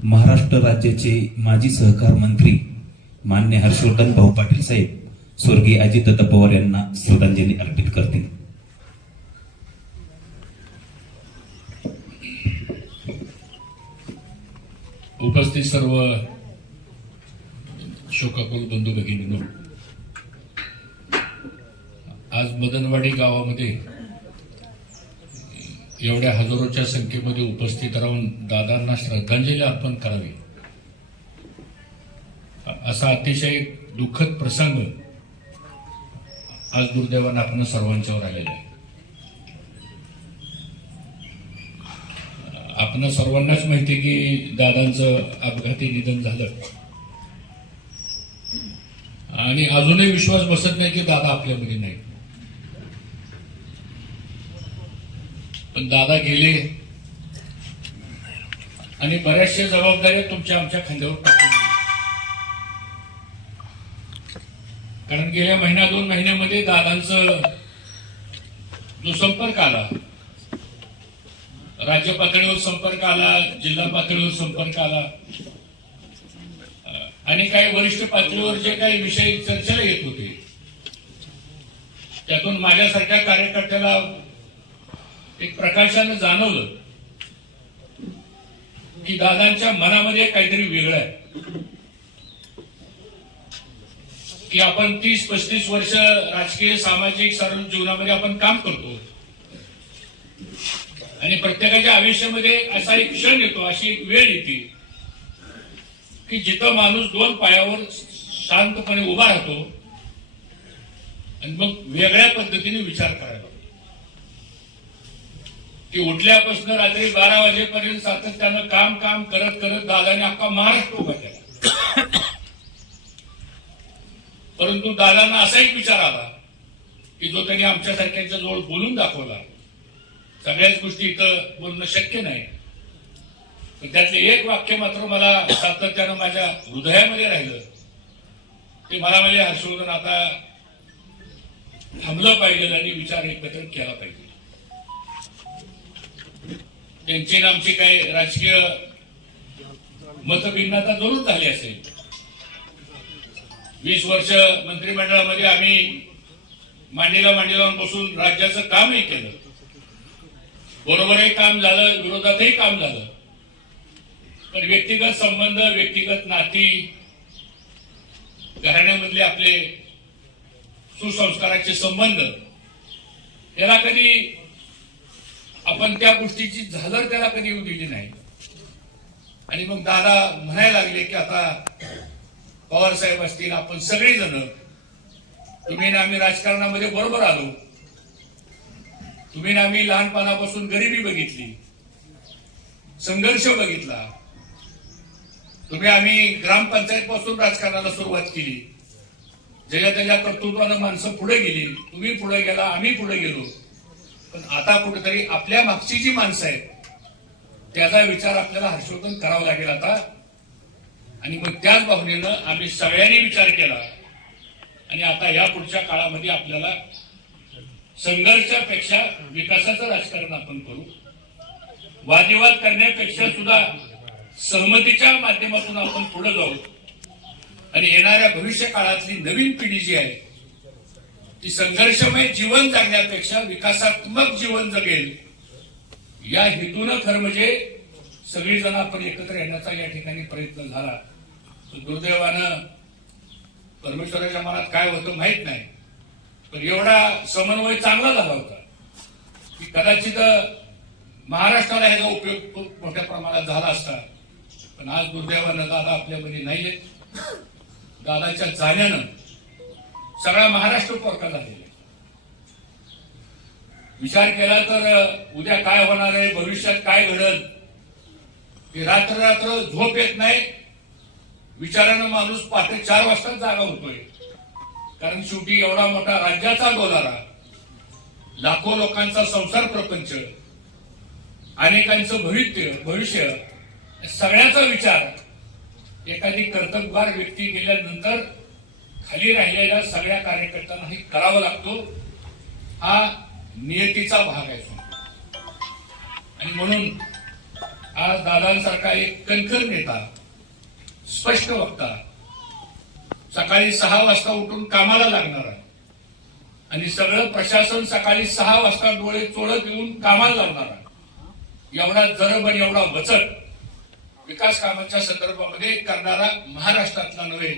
महाराष्ट्र राज्याचे माजी सहकार मंत्री मान्य हर्षवर्धन भाऊ पाटील साहेब स्वर्गीय अजितदादा पवार यांना श्रद्धांजली अर्पित करतील. उपस्थित सर्व शोकाकुल बंधू भगिनींनो, आज मदनवाडी गावामध्ये एवढ्या हजारोच्या संख्येमध्ये उपस्थित राहून दादांना श्रद्धांजली अर्पण करावी असा अतिशय दुःखद प्रसंग आज दुर्दैवानं आपण सर्वांच्यावर आलेला आहे. आपण सर्वांनाच माहिती की दादांचं अपघाती निधन झालं आणि अजूनही विश्वास बसत नाही की दादा आपल्यामध्ये नाही. पण दादा गेले आणि बऱ्याचशा जबाबदाऱ्या तुमच्या आमच्या खांद्यावर टाकून दिल्या. कारण गेल्या महिना 2 महिन्यामध्ये दादांचं जो संपर्क आला, राज्य पातळीवर संपर्क आला, जिल्हा पातळीवर संपर्क आला आणि काही वरिष्ठ पातळीवर जे काही विषय चर्चेला येत होते त्यातून माझ्यासारख्या कार्यकर्त्याला एक प्रकाशानं जाणवलं की दादांच्या मनामध्ये काहीतरी वेगळं आहे की आपण 30-35 वर्ष राजकीय सामाजिक सर्व जीवनामध्ये आपण काम करतो आणि प्रत्येकाच्या आयुष्यामध्ये असा एक क्षण येतो, अशी एक वेळ येते की जिथं माणूस 2 पायावर शांतपणे उभा राहतो आणि मग वेगळ्या पद्धतीने विचार करायला की उठल्यापासून रात्री 12 वाजेपर्यंत सातत्यानं काम करत करत दादाने अख्खा महाराष्ट्र उभा केला. परंतु दादांना असा एक विचार आला की जो त्यांनी आमच्यासारख्यांच्या जवळ बोलून दाखवला. सगळ्याच गोष्टी इथं बोलणं शक्य नाही, पण त्यातले एक वाक्य मात्र मला सातत्यानं माझ्या हृदयामध्ये राहिलं. ते मला म्हणजे हर्षवर्धन आता थांबलं पाहिजे आणि विचार एकत्र केला पाहिजे. त्यांची ना आमची काही राजकीय मतभिन्नता जरूर झाली असेल. 20 वर्ष मंत्रिमंडळामध्ये आम्ही मांडीला लावून बसून राज्याचं कामही केलं. बरोबरही काम झालं, विरोधातही काम झालं. पण व्यक्तिगत संबंध, व्यक्तिगत नाती, घराण्यामधले आपले सुसंस्काराचे संबंध, याला कधी आपण त्या गोष्टीची झालर त्याला कधी येऊ दिली नाही. आणि मग दादा म्हणायला लागले की आता पवार साहेब असतील, आपण सगळेजण, तुम्ही ना आम्ही राजकारणामध्ये बरोबर आलो, तुम्ही ना आम्ही लहानपणापासून गरिबी बघितली, संघर्ष बघितला, तुम्ही आम्ही ग्रामपंचायत पासून राजकारणाला सुरुवात केली, ज्याच्या त्याच्या कर्तृत्वानं माणसं पुढे गेली, तुम्ही पुढे गेला, आम्ही पुढे गेलो. पण आता कुठेतरी आपल्या मागची जी माणसं आहेत त्याचा विचार आपल्याला हर्षवर्धन करावा लागेल आता. आणि मग त्याच भावनेनं आम्ही सगळ्यांनी विचार केला आणि आता या पुढच्या काळामध्ये आपल्याला संघर्षापेक्षा विकासाचं राजकारण आपण करू. वादविवाद करण्यापेक्षा सुद्धा सहमतीच्या माध्यमातून आपण पुढे जाऊ आणि येणाऱ्या भविष्य काळातली नवीन पिढी जी आहे ती संघर्षमय जीवन जगण्यापेक्षा विकासात्मक जीवन जगेल, या हेतूनं खरं म्हणजे सगळीजण आपण एकत्र येण्याचा या ठिकाणी प्रयत्न झाला. दुर्दैवानं परमेश्वराच्या मनात काय होतं माहित नाही, पण एवढा समन्वय चांगला झाला होता की कदाचित महाराष्ट्राला ह्याचा उपयोग खूप मोठ्या प्रमाणात झाला असता. पण आज दुर्दैवानं दादा आपल्यामध्ये नाहीये. दादाच्या जाण्यानं सगळा महाराष्ट्र पोरका झालेला आहे. विचार केला तर उद्या काय होणार आहे, भविष्यात काय घडल, की रात्र झोप येत नाही. विचारानं माणूस पहाटे 4 वाजता जागा होतोय. कारण शेवटी एवढा मोठा राज्याचा डोलारा, लाखो लोकांचा संसार प्रपंच, अनेकांचं भविष्य, सगळ्याचा विचार एखादी कर्तबगार व्यक्ती गेल्यानंतर खाली राहिलेल्या सगळ्या कार्यकर्त्यांना करावा लागतो. हा नियतीचा भाग आहे. आणि म्हणून आज दादांसारखा एक कणखर नेता, स्पष्ट वक्ता, सकाळी 6 वाजता उठून कामाला लागणारा आणि सगळं प्रशासन सकाळी 6 वाजता डोळे चोळत येऊन कामाला लागणारा, एवढा जरब आणि एवढा वचक विकास कामाच्या संदर्भामध्ये करणारा महाराष्ट्रातला नव्हे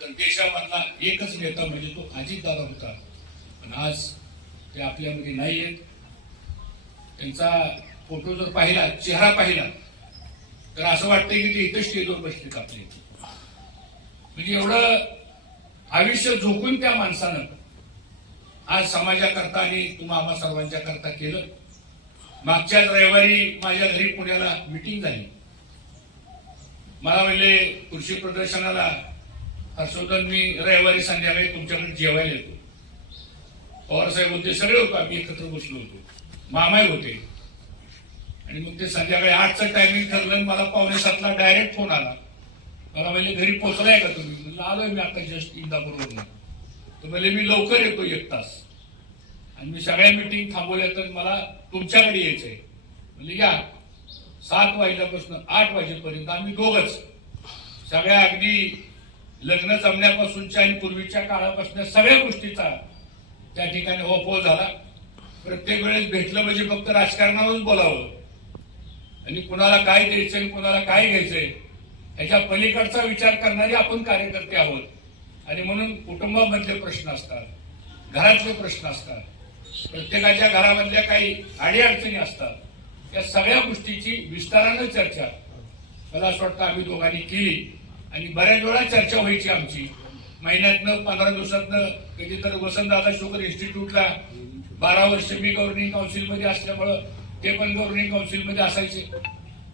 तर देशामधला एकच नेता म्हणजे तो अजितदादा होता. पण आज ते आपल्यामध्ये नाही आहेत. त्यांचा फोटो जर पाहिला, चेहरा पाहिला तर असं वाटतंय की ते इथं स्टेजवर बसलेत आपले. म्हणजे एवढं आयुष्य झोकून त्या माणसानं आज समाजाकरता आणि तुम्हा आम्हा सर्वांच्या करता केलं. मागच्याच रविवारी माझ्या घरी पुण्याला मिटिंग झाली. मला म्हणले कृषी प्रदर्शनाला हर्षवर्धन मी रविवारी संध्याकाळी तुमच्याकडे जेवायला येतो. पवार साहेब होते, सगळे होतो, आम्ही एकत्र बसलो होतो, मामाही होते. आणि मग ते संध्याकाळी 8चं टायमिंग ठरलं आणि मला 6:45ला डायरेक्ट फोन आला. मला म्हणजे घरी पोहोचलाय का तुम्ही? म्हणलं आलोय मी आता जस्ट इंदापूरवरून. तर म्हणजे मी लवकर येतो 1 तास. आणि मी सगळ्या मिटिंग थांबवल्या तर मला तुमच्याकडे यायचंय. म्हणजे या 7 वाजल्यापासून 8 वाजेपर्यंत आम्ही दोघच सगळ्या अगदी लग्न जमण्यापासूनच्या आणि पूर्वीच्या काळापासून सगळ्या गोष्टीचा त्या ठिकाणी ओपो झाला. प्रत्येक वेळेस भेटलं म्हणजे फक्त राजकारणावरच बोलावं आणि कुणाला काय द्यायचंय आणि कुणाला काय घ्यायचंय ह्याच्या पलीकडचा विचार करणारे आपण कार्यकर्ते आहोत. आणि म्हणून कुटुंबामधले प्रश्न असतात, घरातले प्रश्न असतात, प्रत्येकाच्या घरामधल्या काही अडीअडचणी असतात. या सगळ्या गोष्टीची विस्तारानं चर्चा मला असं वाटतं आम्ही दोघांनी केली. आणि बऱ्याच वेळा चर्चा व्हायची आमची. महिन्यातनं 15 दिवसातनं कधीतरी वसंतदादा शुगर इन्स्टिट्यूटला 12 वर्ष मी गव्हर्निंग काउन्सिलमध्ये असल्यामुळं ते पण गव्हर्निंग काउन्सिलमध्ये असायचे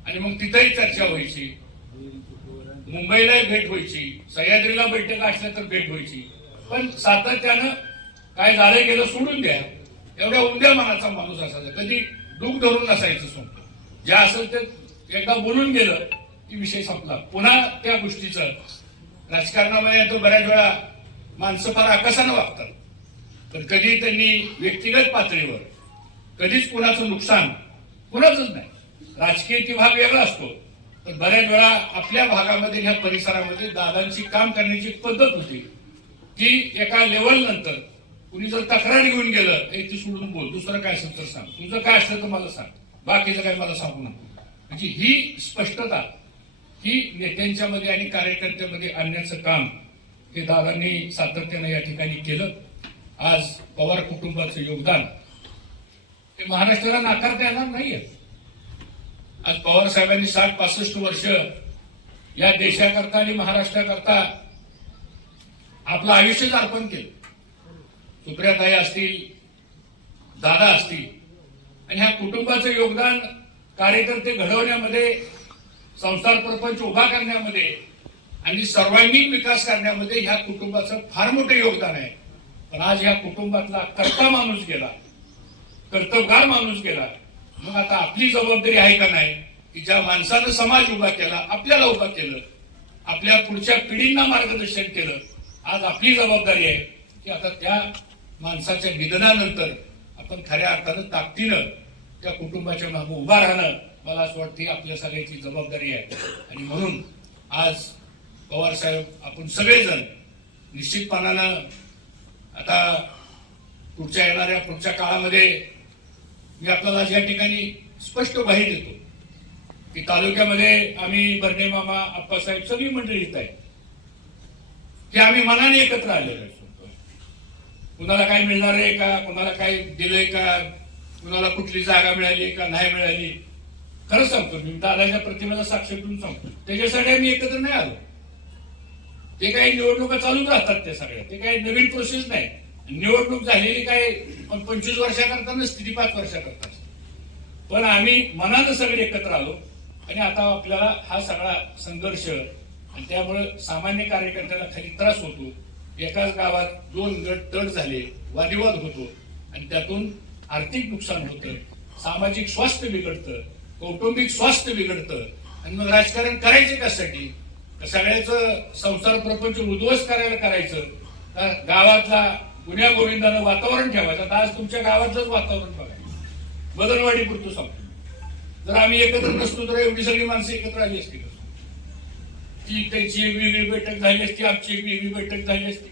आणि मग तिथेही चर्चा व्हायची. मुंबईलाही भेट व्हायची, सह्याद्रीला बैठक असल्या तर भेट व्हायची. पण सातत्यानं काय झालं गेलं सोडून द्या एवढ्या उद्या मनाचा माणूस असायचा. कधी दुःख धरून नसायचं. सोडतो ज्या असेल ते एकदा बोलून गेलं की विषय संपला. पुन्हा त्या गोष्टीचं राजकारणामध्ये तो बऱ्याच वेळा माणसं फार आकाशानं वागतात. पण कधी त्यांनी व्यक्तिगत पातळीवर कधीच कुणाचं नुकसान कुणाचंच नाही. राजकीय ती भाग वेगळा असतो. पण बऱ्याच वेळा आपल्या भागामध्ये ह्या परिसरामध्ये दादांची काम करण्याची पद्धत होती की एका लेवल नंतर कुणी जर तक्रार घेऊन गेलं ती सोडून बोल, दुसरं काय असेल तर सांग, तुझं काय असलं तर मला सांग, बाकीचं काय मला सांगू नको. म्हणजे ही स्पष्टता ही नेत्यांच्या मध्ये आणि कार्यकर्त्यामध्ये आणण्याचं काम हे दादांनी सातत्यानं या ठिकाणी केलं. आज पवार कुटुंबाचं योगदान हे महाराष्ट्राला नाकारता येणार नाहीये. आज पवार साहेबांनी 60-65 वर्ष या देशाकरता आणि महाराष्ट्राकरता आपलं आयुष्यच अर्पण केलं. सुप्रियाताई असतील, दादा असतील आणि ह्या कुटुंबाचं योगदान कार्यकर्ते घडवण्यामध्ये, संसार प्रपंच उभा करण्यामध्ये आणि सर्वांगीण विकास करण्यामध्ये ह्या कुटुंबाचं फार मोठं योगदान आहे. पण आज ह्या कुटुंबातला कर्ता माणूस गेला, कर्तबगार माणूस गेला. मग आता आपली जबाबदारी आहे का नाही की ज्या माणसानं समाज उभा केला, आपल्याला उभा केलं, आपल्या पुढच्या पिढींना मार्गदर्शन केलं, आज आपली जबाबदारी आहे की आता त्या माणसाच्या निधनानंतर आपण खऱ्या अर्थानं ताकदीनं त्या कुटुंबाच्या मागे उभा राहणं मला असं वाटतं ही आपल्या सगळ्याची जबाबदारी आहे. आणि म्हणून आज पवार साहेब आपण सगळेजण निश्चितपणानं आता पुढच्या काळामध्ये मी आपल्याला या ठिकाणी स्पष्ट ग्वाही देतो की तालुक्यामध्ये आम्ही बर्णे मामा, आप्पासाहेब सगळी मंडळी येत आहे की आम्ही मनाने एकत्र आलेलो आहे. कुणाला काय मिळणार आहे का, कुणाला काय दिलंय का, कुणाला कुठली जागा मिळाली का नाही मिळाली, खरंच सांगतो मी दादाच्या प्रतिमेला साक्ष देऊन सांगतो. त्याच्यासाठी आम्ही एकत्र नाही आलो. ते काही निवडणुका चालूच राहतात त्या सगळ्या, ते काही नवीन प्रोसेस नाही. निवडणूक झालेली काय 25 वर्षाकरता नसती, ती 5 वर्षाकरता. पण आम्ही मनानं सगळे एकत्र आलो आणि आता आपल्याला हा सगळा संघर्ष आणि त्यामुळे सामान्य कार्यकर्त्याला खाली त्रास होतो. एकाच गावात 2 गट तट झाले, वादिवाद होतो आणि त्यातून आर्थिक नुकसान होतं, सामाजिक स्वास्थ्य बिघडतं, कौटुंबिक स्वास्थ्य बिघडतं. आणि मग राजकारण करायचे कशासाठी? सगळ्याचं संसार प्रपंच उद्ध्वस्त करायचं का गावातला गुन्ह्या गोविंदानं वातावरण ठेवायचं? आज तुमच्या गावातलंच वातावरण बघा, बदलवाडी पुरतं सांगतो. जर आम्ही एकत्र नसतो तर एवढी सगळी माणसं एकत्र आली असती का? ती त्यांची एक वेगळी बैठक झाली असती, आमची एक वेगळी बैठक झाली असती.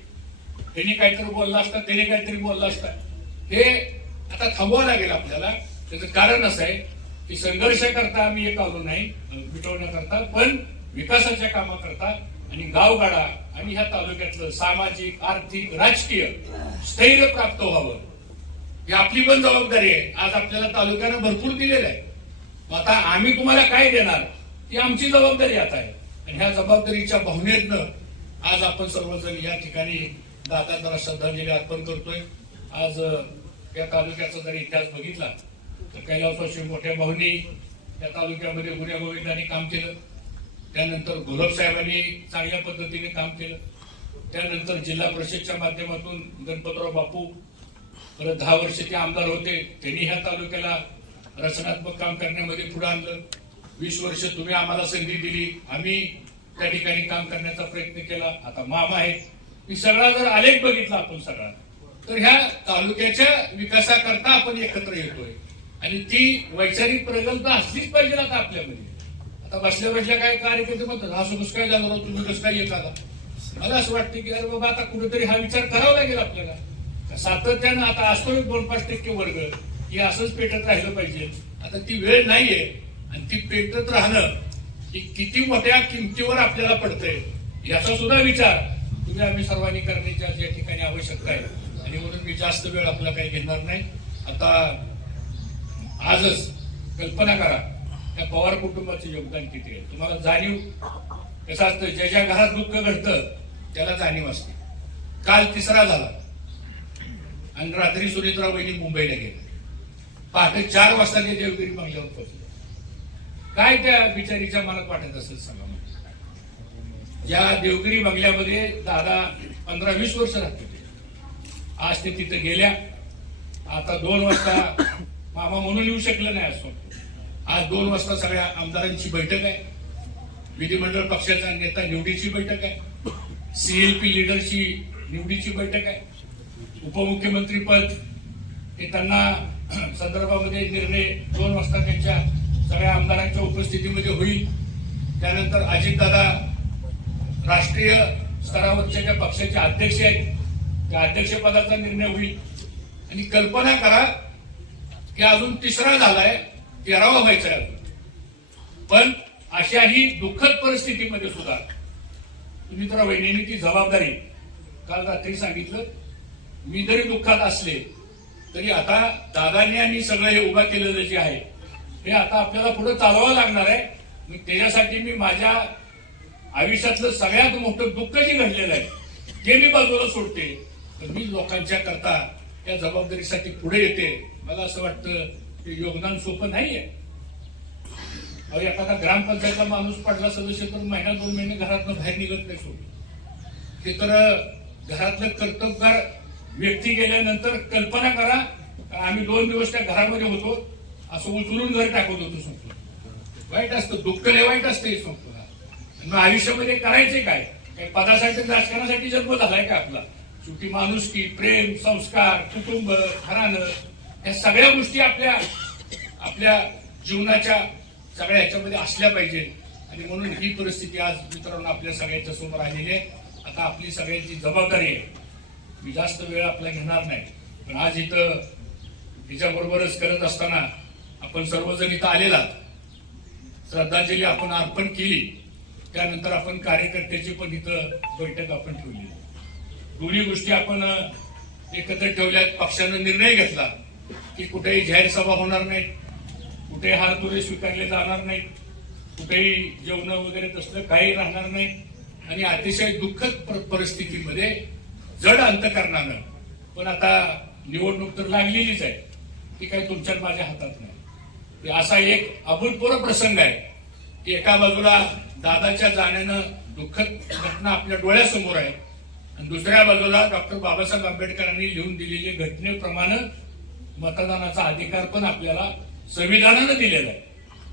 त्यांनी काहीतरी बोलला असता, त्याने काहीतरी बोलला असता. हे आता थांबवावं लागेल आपल्याला. त्याचं कारण असं आहे की संघर्ष करता आम्ही एक आलो नाही मिटवण्याकरता, पण विकासाच्या कामाकरता आणि गावगाडा आणि ह्या तालुक्यातलं सामाजिक, आर्थिक, राजकीय स्थैर्य प्राप्त व्हावं ही आपली पण जबाबदारी आहे. आज आपल्याला तालुक्यानं भरपूर दिलेलं आहे. मग आता आम्ही तुम्हाला काय देणार ही आमची जबाबदारी आता आहे. आणि ह्या जबाबदारीच्या भावनेतनं आज आपण सर्वजण या ठिकाणी दादांना श्रद्धांजली अर्पण करतोय. आज या तालुक्याचा जर इतिहास बघितला तर कैलासवासी मोठ्या भाऊंनी या तालुक्यामध्ये गुण्यागोविंदांनी काम केलं. त्यानंतर घोलप साहेबांनी चांगल्या पद्धतीने काम केलं. त्यानंतर जिल्हा परिषदच्या माध्यमातून गणपतराव बापू परत 10 वर्ष ते आमदार होते. त्यांनी ह्या तालुक्याला रचनात्मक काम करण्यामध्ये पुढे आणलं. 20 वर्ष तुम्ही आम्हाला संधी दिली, आम्ही त्या ठिकाणी काम करण्याचा प्रयत्न केला. आता मामा आहेत. मी सगळा जर आलेख बघितला आपण सगळा तर ह्या तालुक्याच्या विकासाकरता आपण एकत्र येतोय आणि ती वैचारिक प्रगल्भता असलीच पाहिजे आता आपल्यामध्ये. आता बसल्या बसल्या काय कार्यकर्ते म्हणतात असं कसं काय झालं, तुम्ही कसं काय येत आला. मला असं वाटतं की अरे बाबा आता कुठेतरी हा विचार करावा लागेल आपल्याला. सातत्यानं आता असतो 2-5% वर्ग हे असंच पेटत राहिलं पाहिजे. आता ती वेळ नाहीये आणि ती पेटत राहणं ही किती मोठ्या किमतीवर आपल्याला पडतंय याचा सुद्धा विचार तुम्ही आम्ही सर्वांनी करण्याची या ठिकाणी आवश्यकता आहे. आणि म्हणून मी जास्त वेळ आपला काही घेणार नाही. आता आजच कल्पना करा त्या पवार कुटुंबाचं योगदान किती आहे. तुम्हाला जाणीव कसं असतं, ज्याच्या घरात दुःख घडतं त्याला जाणीव असते. काल 3रा झाला आणि रात्री सुनीत्रा वहिनी मुंबईला गेले. पहाटे 4 वाजता ते देवगिरी बंगल्यावर पोहोचले. काय त्या बिचारीच्या मनात वाटत असेल सांगा मला. ज्या देवगिरी बंगल्यामध्ये दादा 15-20 वर्ष राहत होते, आज ते तिथे गेल्या. आता 2 वाजता मामा म्हणून येऊ शकलं नाही असं. आज 2 वाजता सगळ्या आमदारांची बैठक आहे. विधिमंडळ पक्षाचा नेता निवडीची बैठक आहे. CLP लीडरची निवडीची बैठक आहे. उपमुख्यमंत्री पद हे त्यांना संदर्भामध्ये निर्णय 2 वाजता त्यांच्या सगळ्या आमदारांच्या उपस्थितीमध्ये होईल. त्यानंतर अजितदादा राष्ट्रीय स्तरावरच्या ज्या पक्षाचे अध्यक्ष आहेत त्या अध्यक्षपदाचा निर्णय होईल. आणि कल्पना करा की अजून 3रा झालाय, 13वा व्हायचा आहे अजून. पण अशाही दुःखद परिस्थितीमध्ये सुद्धा सुमित्रा वहिनींनी ती जबाबदारी काल रात्री सांगितलं. मी जरी दुःखात असले तरी आता दादांनी आणि सगळं हे उभा केलेलं जे आहे हे आता आपल्याला पुढे चालवावं लागणार आहे. मी त्याच्यासाठी मी माझ्या आयुष्यातलं सगळ्यात मोठं दुःख जे घडलेलं आहे ते मी बाजूला सोडते. तर मी लोकांच्या करता त्या जबाबदारीसाठी पुढे येते. मला असं वाटतं की योगदान सोपं नाहीये. एखादा ग्रामपंचायतचा माणूस पडला सदस्य तर 1-2 महिने घरातनं बाहेर निघत नाही सोडून. ते तर घरातलं कर्तबगार व्यक्ती गेल्यानंतर कल्पना करा आम्ही 2 दिवस त्या घरामध्ये होतो, असं उचलून घर टाकत होतो. संपूर्ण वाईट असतं, दुःख लय वाईट असतं संपूर्ण. मग आयुष्यामध्ये करायचे काय? काही पदासाठी राजकारणासाठी जन्म झालाय का आपला? शेवटी माणुसकी, प्रेम, संस्कार, कुटुंब, घराणं या सगळ्या गोष्टी आपल्या जीवनाच्या सगळ्या ह्याच्यामध्ये असल्या पाहिजेत. आणि म्हणून ही परिस्थिती आज मित्रांनो आपल्या सगळ्यांच्या समोर आलेली आहे. आता आपली सगळ्यांची जबाबदारी आहे. मी जास्त वेळ आपला घेणार नाही, पण आज इथं तिच्याबरोबरच करत असताना आपण सर्वजण इथं आलेला श्रद्धांजली आपण अर्पण केली. त्यानंतर आपण कार्यकर्त्याची पण इथं बैठक आपण ठेवली. दोन्ही गोष्टी आपण एकत्र ठेवल्यात. पक्षानं निर्णय घेतला की कुठेही जाहीर सभा होणार नाहीत, कुठेही हारतुरे स्वीकारले जाणार नाहीत, कुठेही जेवण वगैरे तसलं काही राहणार नाही. आणि अतिशय दुःखद परिस्थितीमध्ये जड अंतकरणानं पण आता निवडणूक तर लागलेलीच आहे, ती काही तुमच्या माझ्या हातात नाही. असा एक अभूतपूर्व प्रसंग आहे की एका बाजूला दादाच्या जाण्यानं दुःखद घटना आपल्या डोळ्यासमोर आहे आणि दुसऱ्या बाजूला डॉक्टर बाबासाहेब आंबेडकरांनी लिहून दिलेल्या घटनेप्रमाणे मतदानाचा अधिकार पण आपल्याला संविधानानं दिलेला आहे.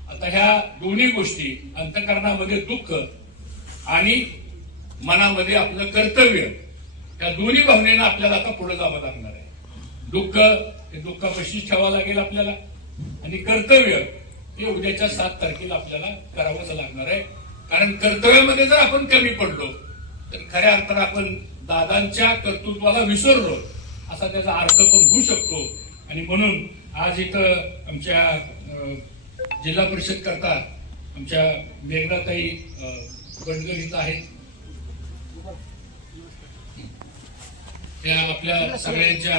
आता ह्या दोन्ही गोष्टी अंतकरणामध्ये दुःख आणि मनामध्ये आपलं कर्तव्य या दोन्ही भावनेनं आपल्याला आता पुढे जावं लागणार आहे. दुःख हे दुःखापाशीच ठेवावं लागेल आपल्याला आणि कर्तव्य हे उद्याच्या 7 तारखेला आपल्याला करावंच लागणार आहे. कारण कर्तव्यामध्ये जर आपण कमी पडलो तर खऱ्या अर्थानं आपण दादांच्या कर्तृत्वाला विसरलो असा त्याचा अर्थ पण होऊ शकतो. आणि म्हणून आज इथं आमच्या जिल्हा परिषद करता आमच्या मेघनाताई बंडगर इथं आहेत. त्या आपल्या सगळ्यांच्या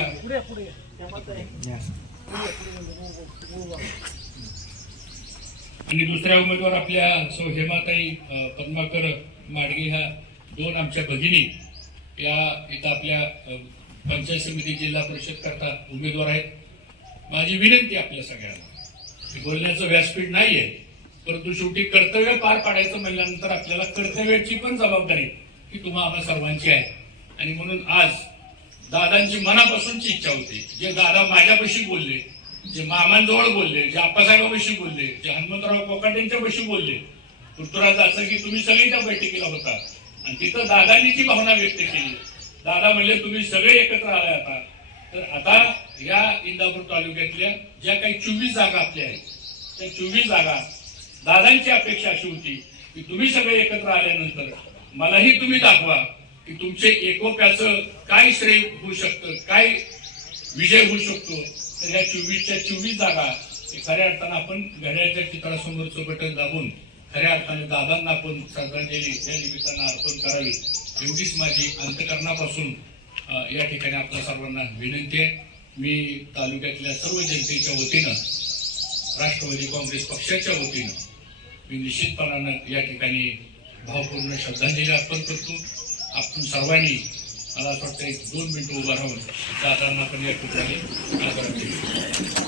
आणि दुसऱ्या उमेदवार आपल्या सौ हेमाताई पद्माकर माडगे ह्या 2 आमच्या भगिनी या इथं आपल्या पंचायत समिती जिल्हा परिषद करता उमेदवार आहेत. माझी विनंती आपल्या सगळ्यांना, बोलण्याचं व्यासपीठ नाहीये, परंतु शेवटी कर्तव्य पार पाडायचं म्हणल्यानंतर आपल्याला कर्तव्याची पण जबाबदारी ही तुम्हा आम्हा सर्वांची आहे. आणि म्हणून आज दादांची मनापासूनची इच्छा होती, जे दादा माझ्यापाशी बोलले, जे मामांजवळ बोलले, जे आप्पासाहेबांपाशी बोलले, जे हनुमंतराव कोकाटेंच्यापाशी बोलले, पृथ्वीराज असं की तुम्ही सगळे त्या बैठकीला होता आणि तिथं दादांनी जी भावना व्यक्त केली. दादा म्हणले तुम्ही सगळे एकत्र आले आता. तर आता या इंदापूर तालुक्यातल्या ज्या काही 24 जागा आपल्या आहेत त्या 24 जागा दादांची अपेक्षा अशी होती की तुम्ही सगळे एकत्र आल्यानंतर मलाही तुम्ही दाखवा की तुमचे एकोप्याचं काय श्रेय होऊ शकतं, काय विजय होऊ शकतो. तर या 24च्या 24 जागा खऱ्या अर्थानं आपण घड्याळच्या चित्रासमोरचं बटन दाबून खऱ्या अर्थाने दादांना आपण श्रद्धांजली या निमित्तानं अर्पण करावी एवढीच माझी अंतकरणापासून या ठिकाणी आपल्या सर्वांना विनंती आहे. मी तालुक्यातल्या सर्व जनतेच्या वतीनं, राष्ट्रवादी काँग्रेस पक्षाच्या वतीनं मी निश्चितपणानं या ठिकाणी भावपूर्ण श्रद्धांजली अर्पण करतो. आपण सर्वांनी मला असं वाटतं 1-2 मिनिटं उभं राहून दादांना आपण या ठिकाणी आदरांजली